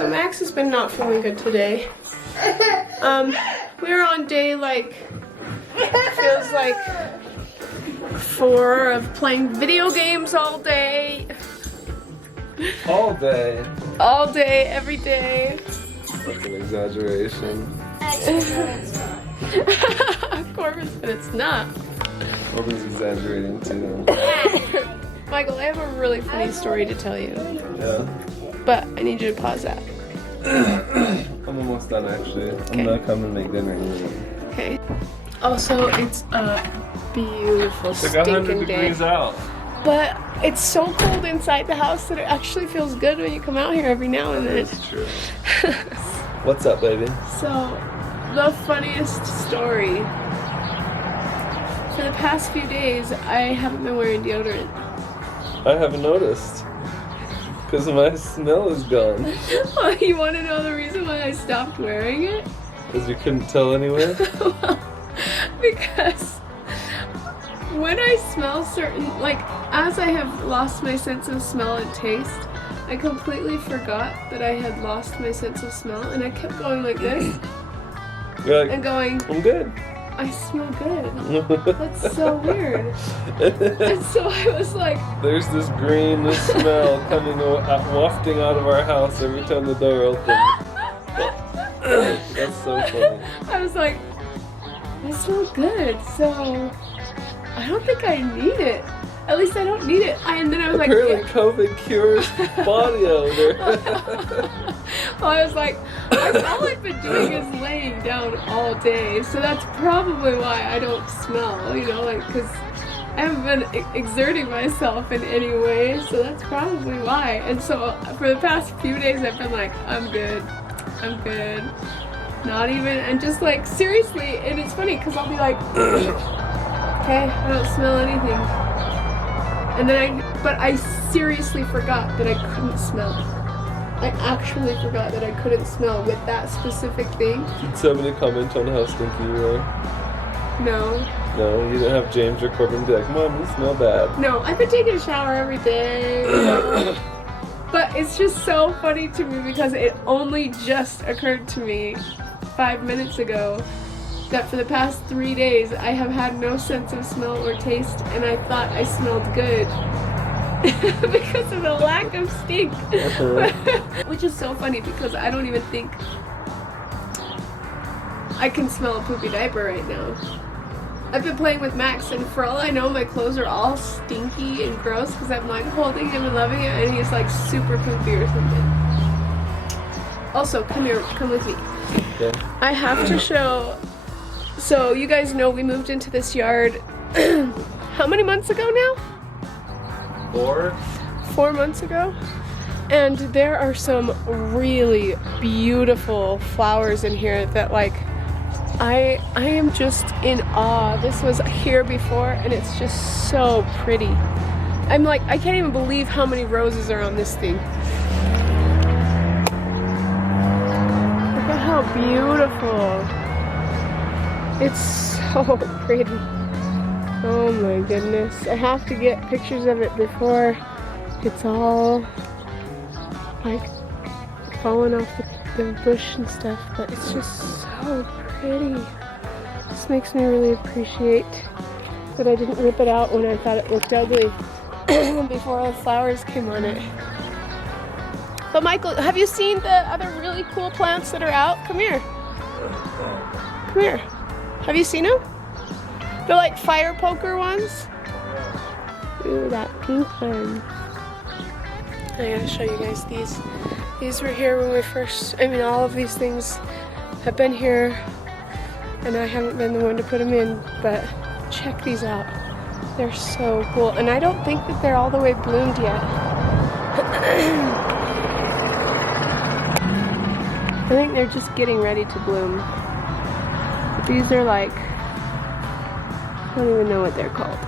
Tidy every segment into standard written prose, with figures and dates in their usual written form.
So Max has been not feeling good today. We're on day like, feels like 4 of playing video games all day. All day? All day, every day. That's an exaggeration. Corbin's, but it's not. Corbin's exaggerating too. Michael, I have a really funny story to tell you. Yeah? But I need you to pause that. I'm almost done actually. Okay. I'm gonna come and make dinner. Okay. Also, it's a beautiful It's like 100 stinking day. degrees out. But it's so cold inside the house that it actually feels good when you come out here every now and then. That's true. What's up, baby? So, the funniest story. For the past few days, I haven't been wearing deodorant. I haven't noticed. Because my smell is gone. Oh, you want to know the reason why I stopped wearing it? Because you couldn't tell anywhere? Well, because when I smell certain, like, as I have lost my sense of smell and taste, I completely forgot that I had lost my sense of smell, and I kept going like this. You're like, and going, I'm good. I smell good. That's so weird. And so I was like, There's this green smell coming, wafting out of our house every time the door opens. That's so funny. I was like, I smell good, so I don't think I need it. At least I don't need it. And then I was Apparently like, COVID cures body odor. well, I was like, all I've been doing is laying down all day, so that's probably why I don't smell, you know, like, because I haven't been exerting myself in any way, so that's probably why. And so for the past few days, I've been like, I'm good. Not even, and just like, seriously, and it's funny, because I'll be like, okay, I don't smell anything. And then but I seriously forgot that I couldn't smell. I actually forgot that I couldn't smell with that specific thing. Did somebody comment on how stinky you were? No. No, you didn't have James or Corbin be like, Mom, you smell bad. No, I've been taking a shower every day. But it's just so funny to me because it only just occurred to me 5 minutes ago that for the past 3 days I have had no sense of smell or taste, and I thought I smelled good because of the lack of stink. Which is so funny because I don't even think I can smell a poopy diaper right now. I've been playing with Max, and for all I know, my clothes are all stinky and gross because I'm like holding him and loving him, and he's like super poopy or something. Also, come here, come with me. Okay. I have to show. So you guys know we moved into this yard how many months ago now? 4 months ago. And there are some really beautiful flowers in here that, like, I am just in awe. This was here before and it's just so pretty. I'm like, I can't even believe how many roses are on this thing. Look at how beautiful. It's so pretty. Oh my goodness. I have to get pictures of it before it's all like falling off the bush and stuff, but it's just so pretty. This makes me really appreciate that I didn't rip it out when I thought it looked ugly before all the flowers came on it. But Michael, have you seen the other really cool plants that are out? Come here. Come here. Have you seen them? They're like fire poker ones. Ooh, that pink one. I gotta show you guys these. These were here when we first, all of these things have been here and I haven't been the one to put them in, but check these out. They're so cool. And I don't think that they're all the way bloomed yet. I think they're just getting ready to bloom. But these are like, I don't even know what they're called.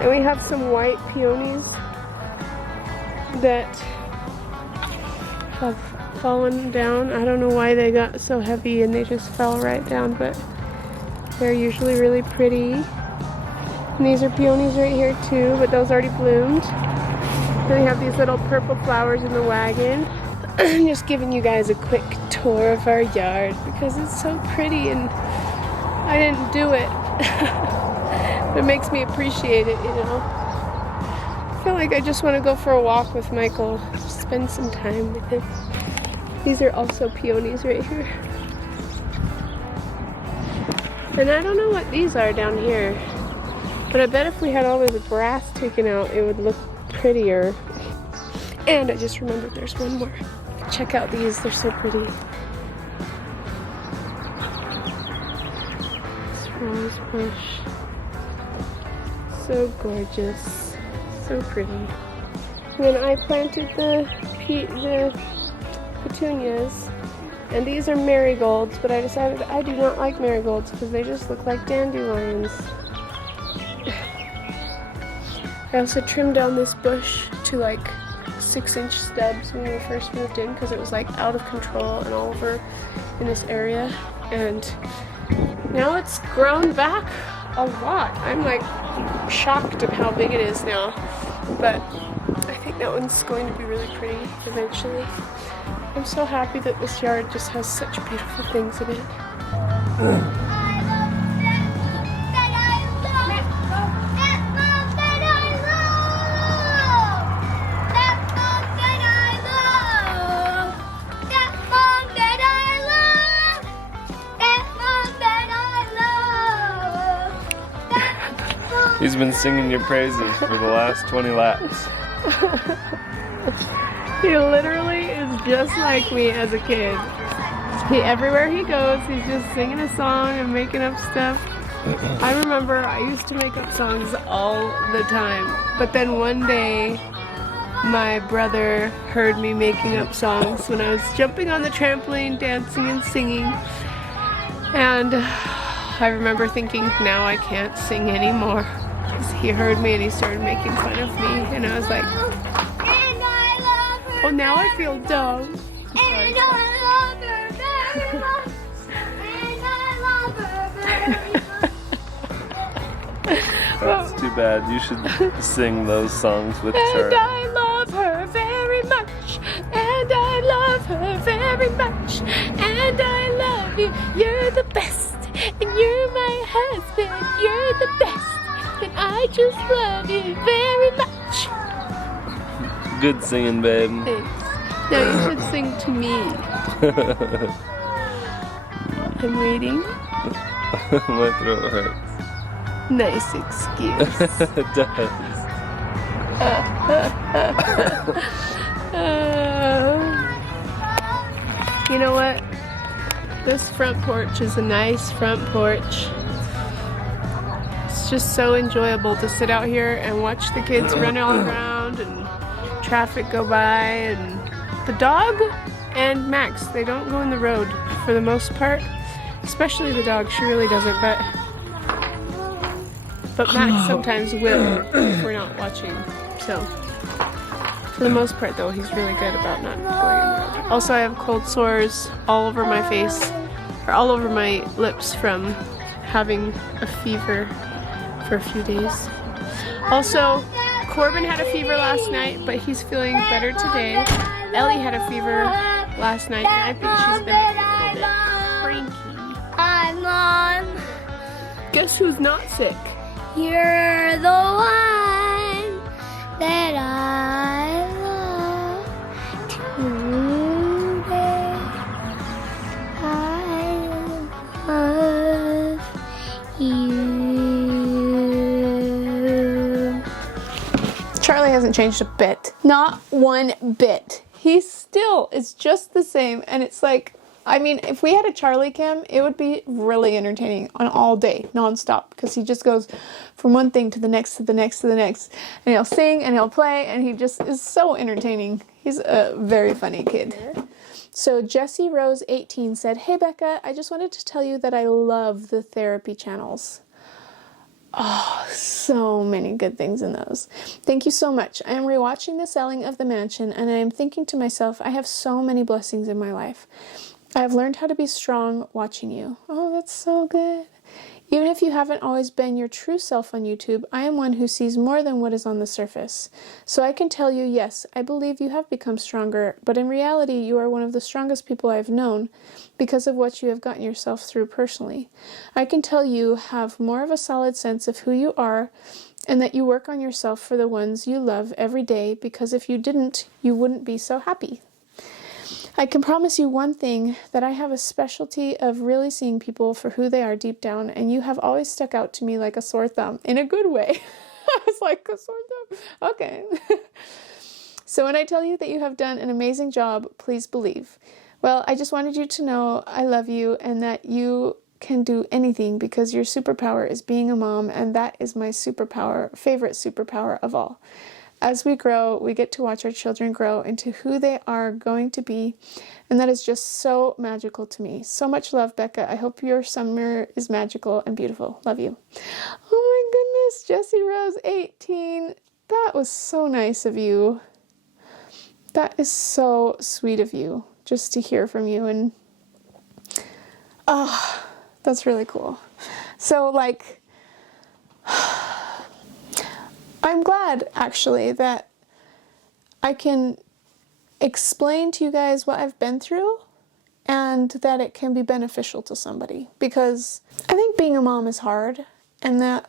And we have some white peonies that have fallen down. I don't know why they got so heavy and they just fell right down, but they're usually really pretty. And these are peonies right here too, but those already bloomed. Then we have these little purple flowers in the wagon. I'm just giving you guys a quick tour of our yard because it's so pretty and I didn't do it. It makes me appreciate it, you know. I feel like I just want to go for a walk with Michael, spend some time with him. These are also peonies right here. And I don't know what these are down here, but I bet if we had all this grass taken out, it would look prettier. And I just remembered there's one more. Check out these, they're so pretty. This rose bush. So gorgeous. So pretty. And then I planted the petunias. And these are marigolds, but I decided I do not like marigolds because they just look like dandelions. I also trimmed down this bush to like 6-inch stubs when we first moved in because it was like out of control and all over in this area. And now it's grown back a lot. I'm like shocked at how big it is now. But I think that one's going to be really pretty eventually. I'm so happy that this yard just has such beautiful things in it. He's been singing your praises for the last 20 laps. He literally is just like me as a kid. Everywhere he goes, he's just singing a song and making up stuff. I remember I used to make up songs all the time. But then one day, my brother heard me making up songs when I was jumping on the trampoline, dancing and singing. And I remember thinking, now I can't sing anymore. He heard me and he started making fun of me. And I was like, oh, now I feel dumb. And I love her very much. And I love her very much. That's too bad. You should sing those songs with her. And I love her very much. And I love her very much. And I love you. You're the best. And you're my husband. You're the best. And I just love you very much. Good singing, babe. Thanks. Now you should sing to me. I'm waiting. My throat hurts. Nice excuse. It does. You know what? This front porch is a nice front porch. It's just so enjoyable to sit out here and watch the kids run all around and traffic go by, and the dog and Max, they don't go in the road for the most part, especially the dog. She really doesn't, but Max sometimes will if we're not watching. So for the most part though, he's really good about not going in the road. Also, I have cold sores all over my face, or all over my lips from having a fever for a few days. Also, Corbin had a fever last night, but he's feeling better today. Ellie had a fever last night, and I think she's been a little bit cranky. Hi, Mom. Guess who's not sick? You're the one that I love today. I love you. Charlie hasn't changed a bit. Not one bit. He still is just the same, and it's like, I mean, if we had a Charlie cam, it would be really entertaining on all day, non-stop, because he just goes from one thing to the next, to the next, to the next, and he'll sing and he'll play, and he just is so entertaining. He's a very funny kid. So Jessie Rose 18 said, "Hey Becca, I just wanted to tell you that I love the therapy channels." Oh, so many good things in those. Thank you so much. I am rewatching The Selling of the Mansion, and I am thinking to myself, I have so many blessings in my life. I have learned how to be strong watching you. Oh, that's so good. Even if you haven't always been your true self on YouTube, I am one who sees more than what is on the surface. So I can tell you, yes, I believe you have become stronger, but in reality, you are one of the strongest people I have known because of what you have gotten yourself through personally. I can tell you have more of a solid sense of who you are and that you work on yourself for the ones you love every day, because if you didn't, you wouldn't be so happy. I can promise you one thing, that I have a specialty of really seeing people for who they are deep down, and you have always stuck out to me like a sore thumb, in a good way. I was like, a sore thumb? Okay. So when I tell you that you have done an amazing job, please believe. Well, I just wanted you to know I love you and that you can do anything, because your superpower is being a mom, and that is my superpower, favorite superpower of all. As we grow, we get to watch our children grow into who they are going to be, and that is just so magical to me. So much love, Becca. I hope your summer is magical and beautiful. Love you. Oh my goodness, Jessie Rose, 18. That was so nice of you. That is so sweet of you, just to hear from you, and that's really cool. So, like, I'm glad, actually, that I can explain to you guys what I've been through and that it can be beneficial to somebody. Because I think being a mom is hard, and that,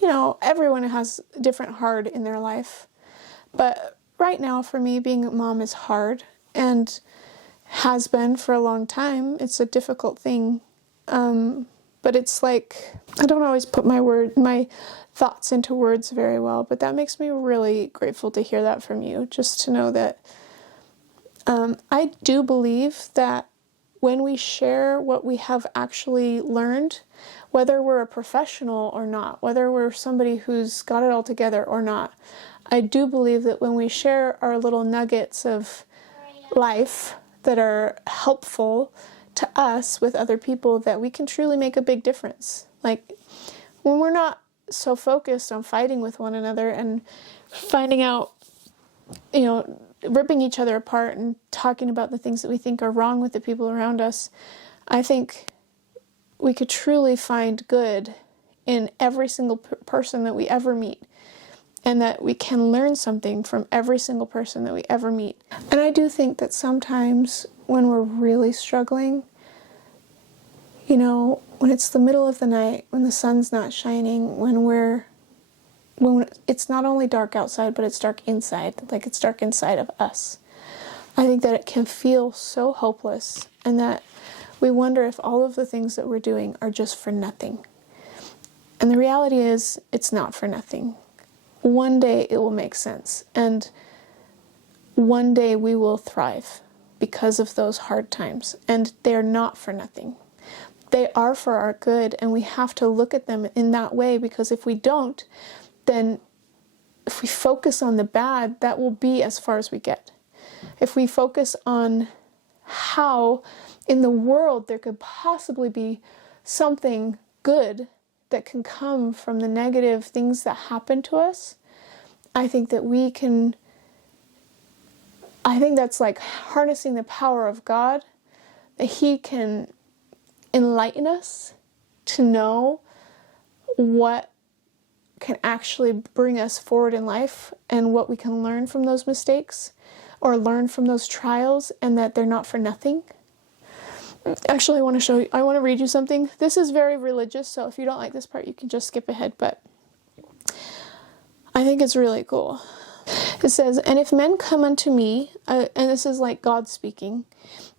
you know, everyone has different hard in their life. But right now, for me, being a mom is hard, and has been for a long time. It's a difficult thing. But it's like, I don't always put my thoughts into words very well, but that makes me really grateful to hear that from you, just to know that I do believe that when we share what we have actually learned, whether we're a professional or not, whether we're somebody who's got it all together or not, I do believe that when we share our little nuggets of life that are helpful to us with other people, that we can truly make a big difference. Like, when we're not so focused on fighting with one another and finding out, you know, ripping each other apart and talking about the things that we think are wrong with the people around us, I think we could truly find good in every single person that we ever meet, and that we can learn something from every single person that we ever meet. And I do think that sometimes when we're really struggling, you know, when it's the middle of the night, when the sun's not shining, when it's not only dark outside, but it's dark inside, like it's dark inside of us, I think that it can feel so hopeless, and that we wonder if all of the things that we're doing are just for nothing. And the reality is, it's not for nothing. One day it will make sense, and one day we will thrive because of those hard times, and they're not for nothing. They are for our good, and we have to look at them in that way, because if we don't, then if we focus on the bad, that will be as far as we get. If we focus on how in the world there could possibly be something good that can come from the negative things that happen to us, I think that I think that's like harnessing the power of God, that He can enlighten us to know what can actually bring us forward in life, and what we can learn from those mistakes or learn from those trials, and that they're not for nothing. Actually, I want to read you something. This is very religious, so if you don't like this part, you can just skip ahead, but I think it's really cool. It says, "And if men come unto me," and this is like God speaking,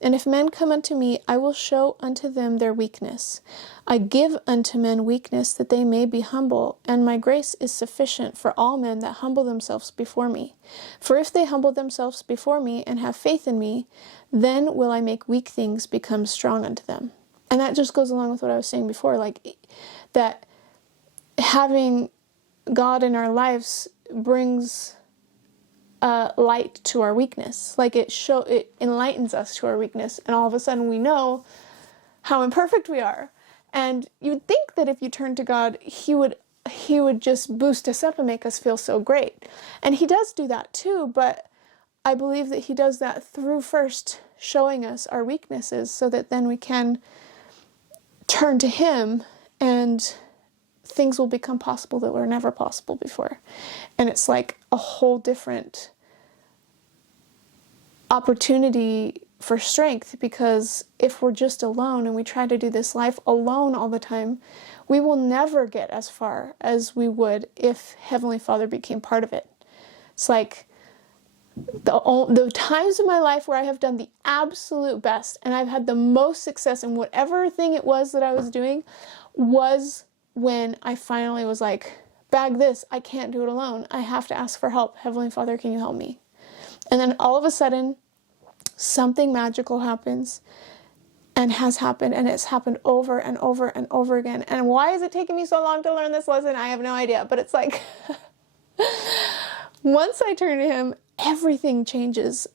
"and if men come unto me, I will show unto them their weakness. I give unto men weakness that they may be humble, and my grace is sufficient for all men that humble themselves before me. For if they humble themselves before me and have faith in me, then will I make weak things become strong unto them." And that just goes along with what I was saying before, like that having God in our lives brings light to our weakness. Like it enlightens us to our weakness, and all of a sudden we know how imperfect we are. And you'd think that if you turn to God, He would just boost us up and make us feel so great. And He does do that too, but I believe that He does that through first showing us our weaknesses, so that then we can turn to Him and things will become possible that were never possible before. And it's like a whole different opportunity for strength, because if we're just alone and we try to do this life alone all the time, we will never get as far as we would if Heavenly Father became part of it. It's like the times in my life where I have done the absolute best and I've had the most success in whatever thing it was that I was doing was when I finally was like, bag this, I can't do it alone. I have to ask for help. Heavenly Father, can you help me? And then all of a sudden, something magical happens and has happened, and it's happened over and over and over again. And why is it taking me so long to learn this lesson? I have no idea. But it's like, once I turn to Him, everything changes.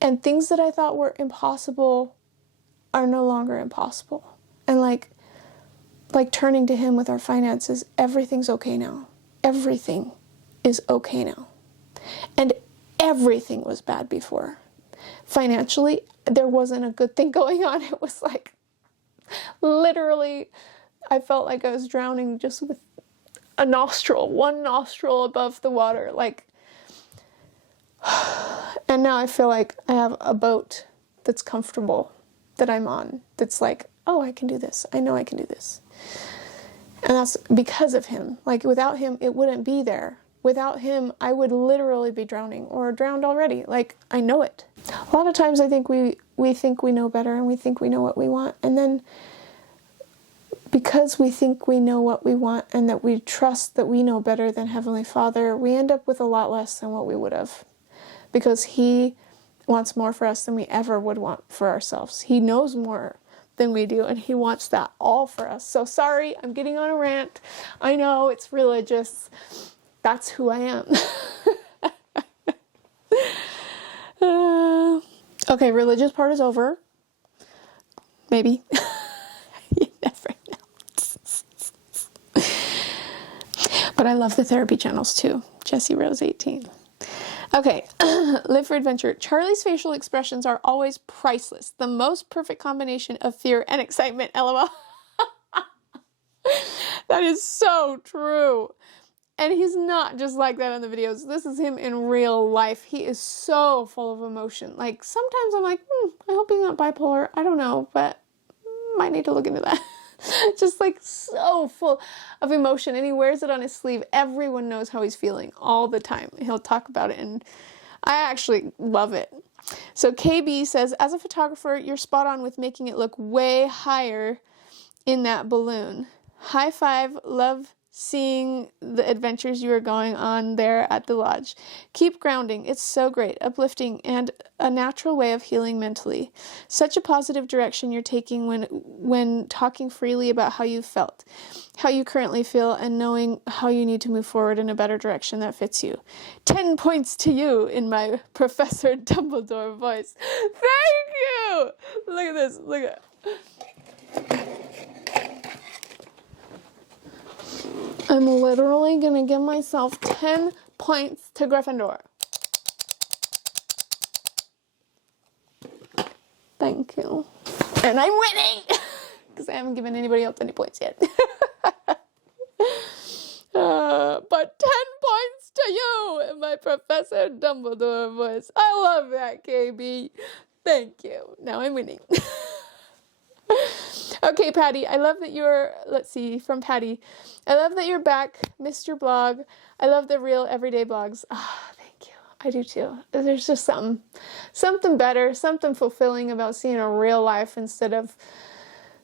And things that I thought were impossible are no longer impossible. And like turning to Him with our finances, everything's okay now. Everything is okay now. And everything was bad before. Financially, there wasn't a good thing going on. It was like, literally, I felt like I was drowning just with one nostril above the water. Like, and now I feel like I have a boat that's comfortable, that I'm on, that's like, oh, I can do this. I know I can do this. And that's because of Him. Like, without Him, it wouldn't be there. Without Him, I would literally be drowning or drowned already. Like, I know it. A lot of times I think we think we know better and we think we know what we want. And then because we think we know what we want and that we trust that we know better than Heavenly Father, we end up with a lot less than what we would have. Because He wants more for us than we ever would want for ourselves. He knows more than we do, and He wants that all for us. So sorry, I'm getting on a rant. I know it's religious. That's who I am. Okay, religious part is over. Maybe. You never know. But I love the therapy channels too. Jessie Rose 18. Okay, live for adventure. Charlie's facial expressions are always priceless. The most perfect combination of fear and excitement. LOL. That is so true. And he's not just like that in the videos. This is him in real life. He is so full of emotion. Like, sometimes I'm like, I hope he's not bipolar. I don't know, but might need to look into that. Just like so full of emotion. And he wears it on his sleeve. Everyone knows how he's feeling all the time. He'll talk about it, and I actually love it. So KB says, as a photographer, you're spot on with making it look way higher in that balloon. High five. Love seeing the adventures you are going on there at the lodge. Keep grounding. It's so great, uplifting, and a natural way of healing mentally. Such a positive direction you're taking when talking freely about how you felt, how you currently feel, and knowing how you need to move forward in a better direction that fits you. 10 points to you in my Professor Dumbledore voice. Thank you! Look at this. Look at it. I'm literally going to give myself 10 points to Gryffindor. Thank you. And I'm winning! Because I haven't given anybody else any points yet. But 10 points to you in my Professor Dumbledore voice. I love that, KB. Thank you. Now I'm winning. Okay, Patty, I love that you're, let's see, from Patty. I love that you're back, Mr. Blog. I love the real everyday blogs. Ah, thank you. I do too. There's just something better, something fulfilling about seeing a real life instead of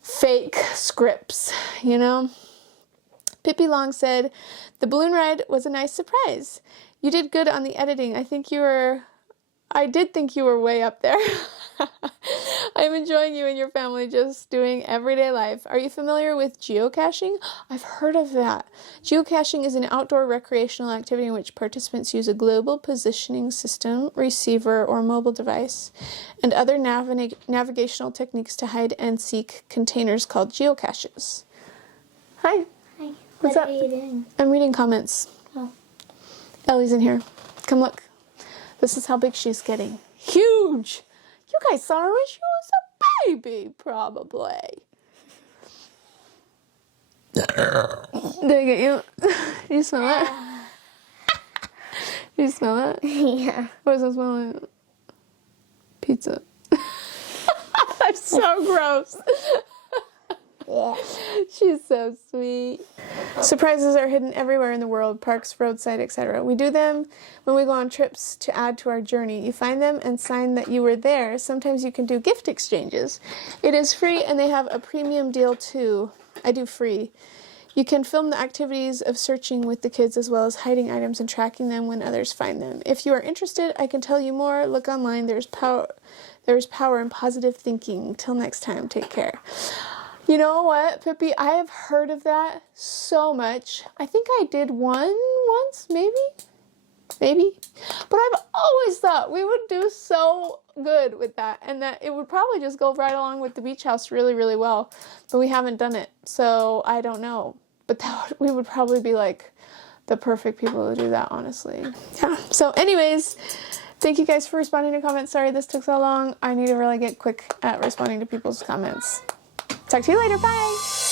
fake scripts, you know? Pippi Long said, the balloon ride was a nice surprise. You did good on the editing. I did think you were way up there. I'm enjoying you and your family just doing everyday life. Are you familiar with geocaching? I've heard of that. Geocaching is an outdoor recreational activity in which participants use a global positioning system, receiver, or mobile device, and other navigational techniques to hide and seek containers called geocaches. Hi. Hi. What's What up? are you doing? I'm reading comments. Oh. Ellie's in here. Come look. This is how big she's getting. Huge! You guys saw her when she was a baby, probably. Did I get you? You smell that? You smell that? Yeah. What does it smell like? Pizza. That's so gross. Yeah. She's so sweet. Surprises are hidden everywhere in the world, parks, roadside, etc. We do them when we go on trips to add to our journey. You find them and sign that you were there. Sometimes you can do gift exchanges. It is free and they have a premium deal too. I do free. You can film the activities of searching with the kids as well as hiding items and tracking them when others find them. If you are interested, I can tell you more. Look online. There's power in positive thinking. Till next time, take care. You know what, Pippi? I have heard of that so much. I think I did one once, maybe. But I've always thought we would do so good with that and that it would probably just go right along with the beach house really, really well. But we haven't done it, so I don't know. But we would probably be like the perfect people to do that, honestly. Yeah. So anyways, thank you guys for responding to comments. Sorry this took so long. I need to really get quick at responding to people's comments. Talk to you later. Bye.